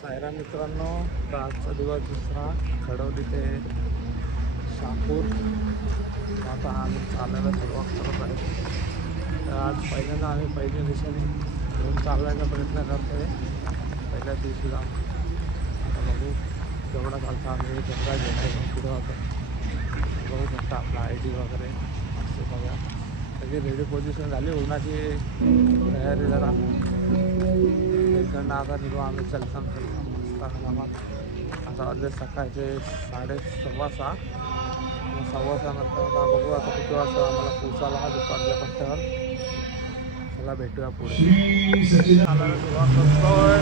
सायरा मित्रांनो, तर आजचा दिवस दुसरा खडवली ते शहापूर. आता आम्ही चालायला सुरुवात करत आहे. तर आज पहिल्यांदा आम्ही पहिल्या दिवसाने घेऊन चालण्याचा प्रयत्न करतो आहे. पहिल्या दिवशी जाऊन आता बघू जेवढा चालता आम्ही जंगला घेऊन पुढं होतो. बघू शकता आपला ID वगैरे असं बघा. सगळी रेडी पोझिशन झाली. उन्हाची तयारी जरा इकडनं आता निघू आम्ही चलताना मस्त आरामात. आता वाजले सकाळचे 6:15. 6:15 नंतर आता बघू आता किती वाजता आम्हाला पोचायला दुपारच्या पट्ट्यावर. चला भेटूया पुढे. चालायला सुरुवात करतोय.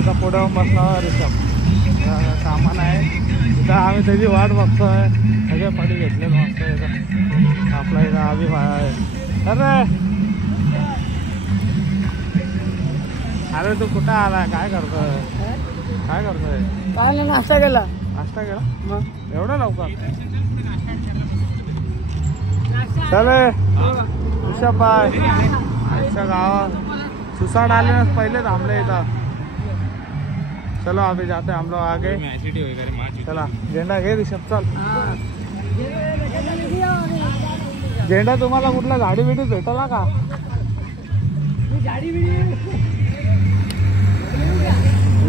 इथं पुढं बसणार सामान आहे. इथं आम्ही त्याची वाट बघतोय. सगळे पाठी घेतले मस्त. इथं आपला इथं अभिमान आहे. अरे तू कुठं आला? काय करतोय? काय करतोय? काय नाही, नाश्ता केला. नाश्ता केला मग एवढं लवकर? चले ऋषभभाई आजच्या गावात सुसाट आले ना, पहिले थांबले इथं. चलो अभी जाते हम लोग आगे. चला झेंडा घे ऋषभ. चल झेंडा तुम्हाला कुठला गाडी बिडी भेटला का?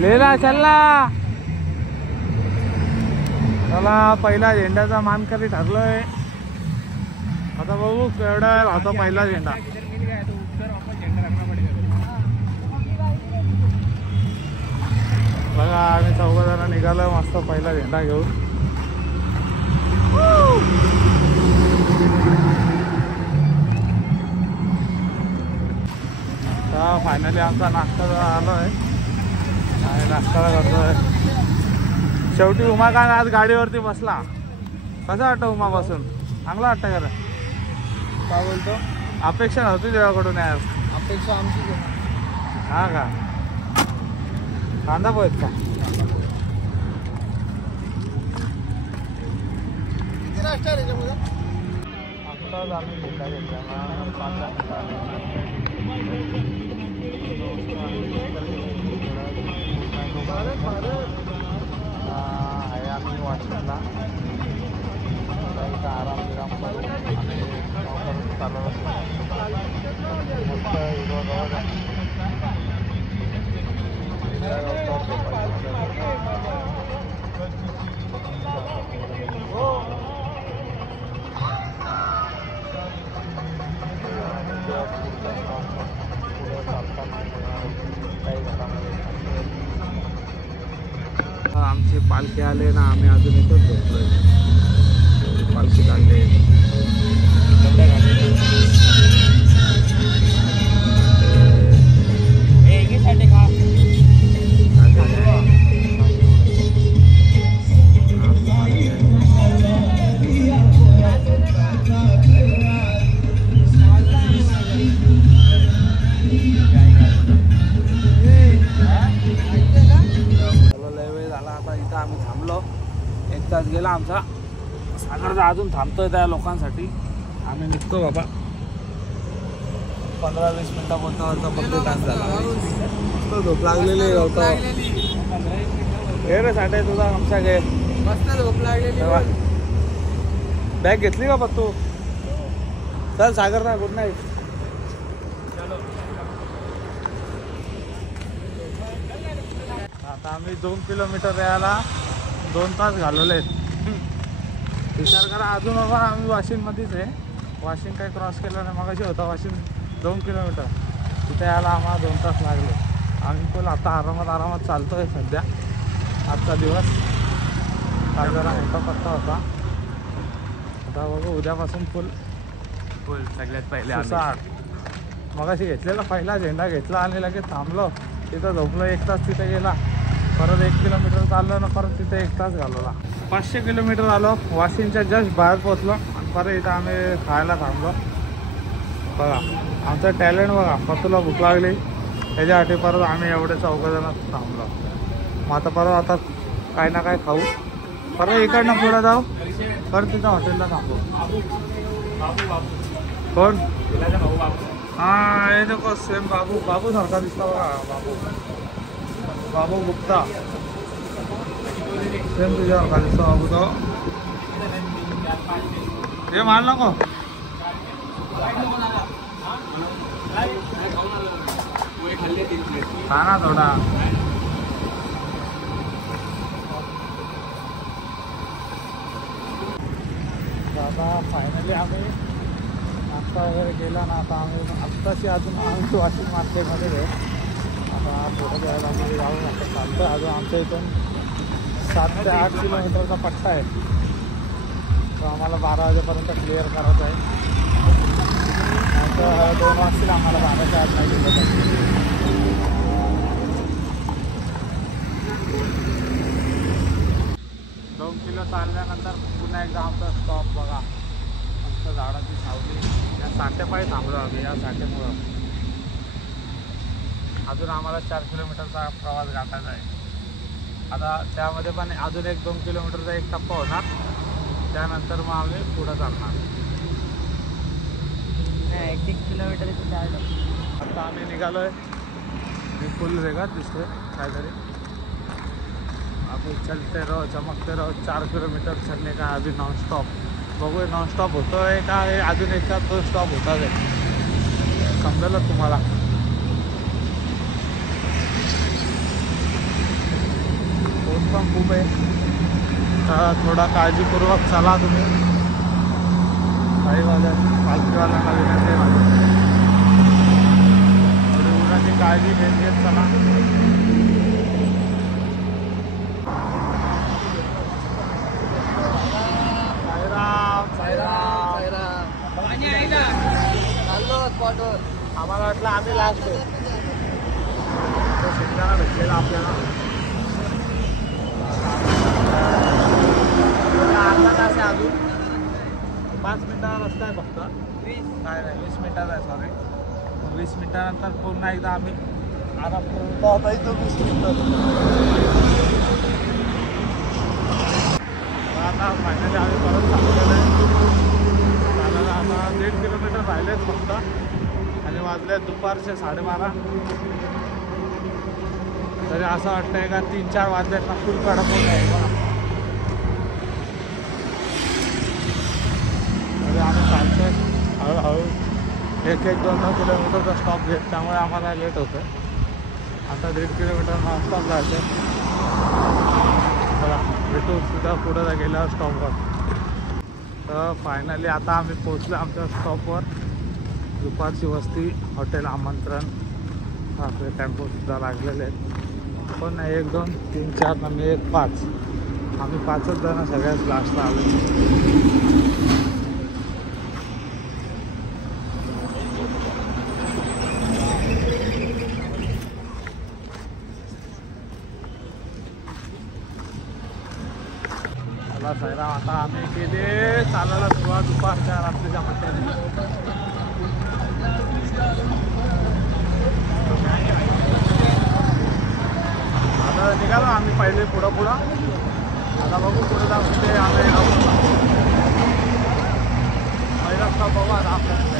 लेला चलला. चला पहिला झेंड्याचा मानकरी ठरलोय. आता बघू केवढा होता पहिला झेंडा. बघा आम्ही 4 जण निघालो मस्त पहिला झेंडा घेऊन. फायनली आमचा नाश्ता आलोय. नाश्ता करतोय. शेवटी उमाकांत आज गाडीवरती बसला. कसं वाटतं उमा बसून? चांगला वाटतं का? काय बोलतो? अपेक्षा नव्हती देवाकडून यार. अपेक्षा आमची. हा का? कांदा पोहेत का? किती नाश्ता आहे त्याच्यामध्ये? आत्ताच आम्ही झेंडा घेतला. आहे आम्ही वाशिमला. आराम विराम करू आणि चालवलं मस्त हिरवा गवत आहे. आमची पालखी आले ना, आम्ही अजून इथंच झोपलोय. पालखी काढले. आम्ही थांबलो. 1 तास गेला आमचा. सागरचा अजून थांबतोय त्या लोकांसाठी. आम्ही निघतो बाबा. 15-20 मिनिटं बोलता बघतो तास झाला. मस्त झोप लागलेली होतं. घे रे साठे तुझा आमचा घे. मस्त झोप लागलेली. बॅग घेतली का पण तू? चल सागरचा गुड नाईट. आता आम्ही 2 किलोमीटर यायला 2 तास घालवलेत. विचार करा. अजून बाबा आम्ही वाशिममध्येच आहे. वाशिम काही क्रॉस केलं नाही. मगाशी होता वाशिम 2 किलोमीटर. तिथे यायला आम्हाला 2 तास लागले. आम्ही फुल आता आरामात चालतोय सध्या. आजचा दिवस काल जरा मोठा पत्ता होता. आता बघू उद्यापासून फुल सगळ्यात पहिले मगाशी घेतलेला पहिला झेंडा घेतला आणि लगेच थांबलो. तिथं झोपलो 1 तास तिथे गेला. परत 1 किलोमीटर चाललो ना परत तिथे 1 तास घालवला. 500 किलोमीटर आलो. वाशिमच्या जस्ट बाहेर पोचलो आणि परत इथं आम्ही खायला थांबलो. बघा आमचं टॅलेंट बघा. पतूला भूक लागली त्याच्यासाठी परत आम्ही एवढे 4 जण थांबलो. मग आता परत आता काय ना काय खाऊ. परत इकडनं पुढं जाऊ परत तिथं हॉटेलला थांबू. कोण हां हे देखो सेम बाबू सारखा दिसतो बघा. बाबू गुप्ता सेम तुझ्यासारखा दिसतो बाबू तो. हे माल नको खा ना थोडा. आता फायनली आम्ही नाश्ता वगैरे केला ना. आता आम्ही आत्ताशी अजून आम्ही वाशिम मार्केटमध्ये आहे. आता थोडं वेळाला आम्ही जाऊन आता चालतो. अजून आमच्या इथून 7 ते 8 किलोमीटरचा पट्टा आहे. तो आम्हाला 12 वाजेपर्यंत क्लिअर करायचा आहे. नंतर 2 वाजतील आम्हाला 12च्या आत नाही गेलं तर. 2 किलो चालल्यानंतर पुन्हा एकदा आमचा स्टॉप बघा. मस्त झाडाची सावली. या साठेपायी थांबलो आम्ही. या साठेमुळं अजून आम्हाला 4 किलोमीटरचा प्रवास गाठायचा आहे. आता त्यामध्ये पण अजून 1-2 किलोमीटरचा एक टप्पा होणार. त्यानंतर मग आम्ही पुढं चालणार. 1 किलोमीटरचे 4 आता आम्ही निघालो आहे. मी फुल वेगात दिसतोय काहीतरी. अभी चलते रहो चमकते रहो. 4 किलोमीटर चलने का अभी नॉन स्टॉप. बघूया नॉन स्टॉप होतो आहे का हे अजून एक 2 स्टॉप होतात आहे. समजेलच तुम्हाला. पाऊस पण खूप आहे तर थोडा काळजीपूर्वक चला तुम्ही. काही पालखीवाल्यांना विनंती माझी थोडी उन्हाची काळजी घेत चला. आम्हाला वाटलं आम्ही लास्ट आहे. शिकताना भेटलेला आपल्याला अर्धा तास आहे अजून. 5 मिनिटाचा रस्ता आहे फक्त. नाही 20 मिनिटाचा आहे. सॉरी 20 मिनिटानंतर पुन्हा एकदा आम्ही आराम करून आता इथं 20 मिनिटं. आता फायनली आम्ही परत चाललेलं आहे. चालायला आता 1.5 किलोमीटर राहिलेत फक्त. आणि वाजले दुपारचे 12:30. तरी असं वाटतंय का 3-4 वाजल्यात ना फुल कडक होत आहे बघा. तरी आम्ही चालतोय हळूहळू 1-2 किलोमीटरचा स्टॉप घेत. त्यामुळे आम्हाला लेट होतं. आता 1.5 किलोमीटर नॉन स्टॉप जायचं. बघा भेटू सुद्धा पुढं गेल्यावर स्टॉपवर. तर फायनली आता आम्ही पोचलो आमच्या स्टॉपवर. दुपारची वस्ती हॉटेल आमंत्रण. आपले टेम्पोसुद्धा लागलेले आहेत. पण 1, 2, 3, 4 नंबर 1, 5. आम्ही 5च जण सगळ्यात लास्टला आलो. चला सायरा आता आम्ही केले चालायला सुरुवात दुपारच्या रात्रीच्या पट्ट्याने. आता निघालो आम्ही पहिले पुढं. आता बघू पुढे जाऊन ते आम्ही पहिला स्टॉप बघू आता आपल्याकडे.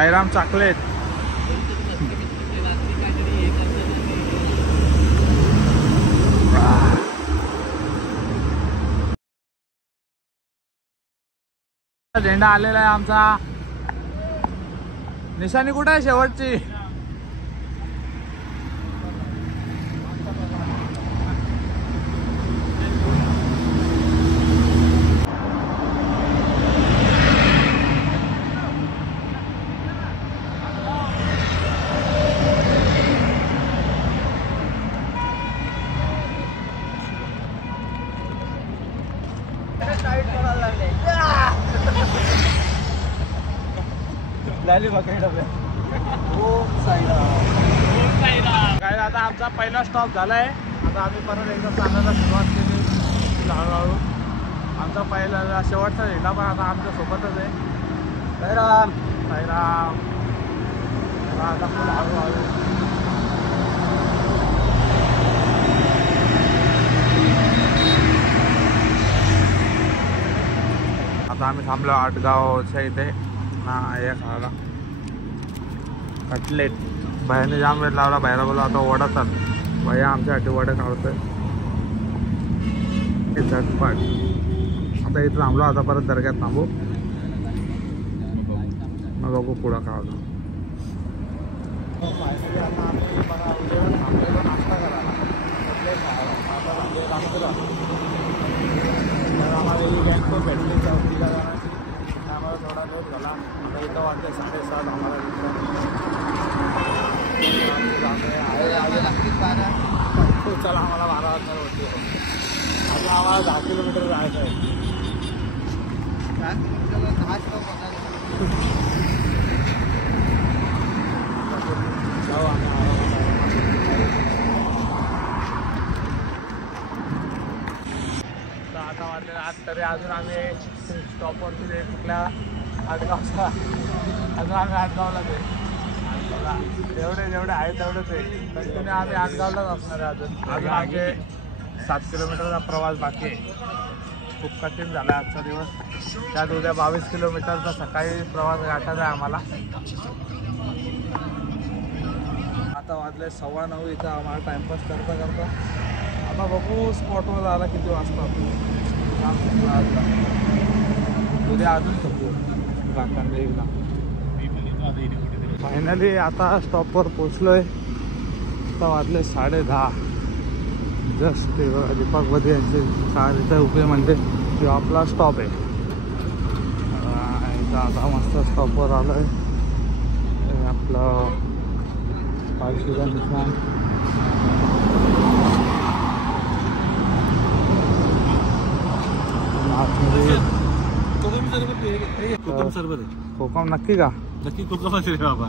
साईराम चॉकलेट. झेंडा आलेला आहे आमचा. निशाणी कुठे आहे शेवटची? काय आता आमचा पहिला स्टॉप झालाय. आता आम्ही परत एकदा चालायला सुरुवात केली हळूहळू. आमचा पहिला शेवटचा झेंडा पण आता आमच्या सोबतच आहे. साईराम साईराम. आता फुल हळूहळू. आता आम्ही थांबलो आटगावच्या इथे ना हे खायला कटलेट. बाहेरने जाम वेळ लावला. बाहेर बोला आता वडा चाल. भैया आमच्यासाठी वडे खावतोय झटपट. आता इथं थांबलो. आता परत दर्ग्यात थांबू मग बघू पुढं खावतो. आता आम्ही बघा थांबलेलो नाश्ता करायला कटलेट खायला. आता झाले रात्र. तर आम्हाला ही गँग पण भेटली चौकीला जाण्याची. त्यामुळे थोडा लेट झाला. आता इथं वाजले 7:30. आम्हाला चला आम्हाला 12 वाजता होती. आता आम्हाला 10 किलोमीटर जायचं आहे. 10 किलोमीटरला 10 स्टॉप होता. जाऊ आम्ही आता वाजले 8 तरी अजून आम्ही स्टॉपवरती कुठल्या आटगावचा. अजून आम्ही आटगावलाच आहे. जेवढे आहे तेवढेच आहे. कंटिन्यू आम्ही आटगावलाच असणार आहे. अजून आमचे 7 किलोमीटरचा प्रवास बाकी आहे. खूप कठीण झाला आजचा दिवस. त्यात उद्या 22 किलोमीटरचा सकाळी प्रवास गाठायचा आहे आम्हाला. आता वाजले 9:15. इथं आम्हाला टाइमपास करता करता आता बघू स्पॉटवर आला किती वाजता. उद्या अजून थकू गाठांना एकदा. फायनली आता स्टॉपवर पोचलोय. आता वाजले 10:30. जस्ट ते बघा दीपक बदे यांचे कार इथं उभे म्हणजे जो आपला स्टॉप आहे. इथं आता मस्त स्टॉपवर आलो आहे. आपलं पारशीचा निशाण. कोकम सरबत आहे. कोकम नक्की का? नक्की कोकमच रे बाबा.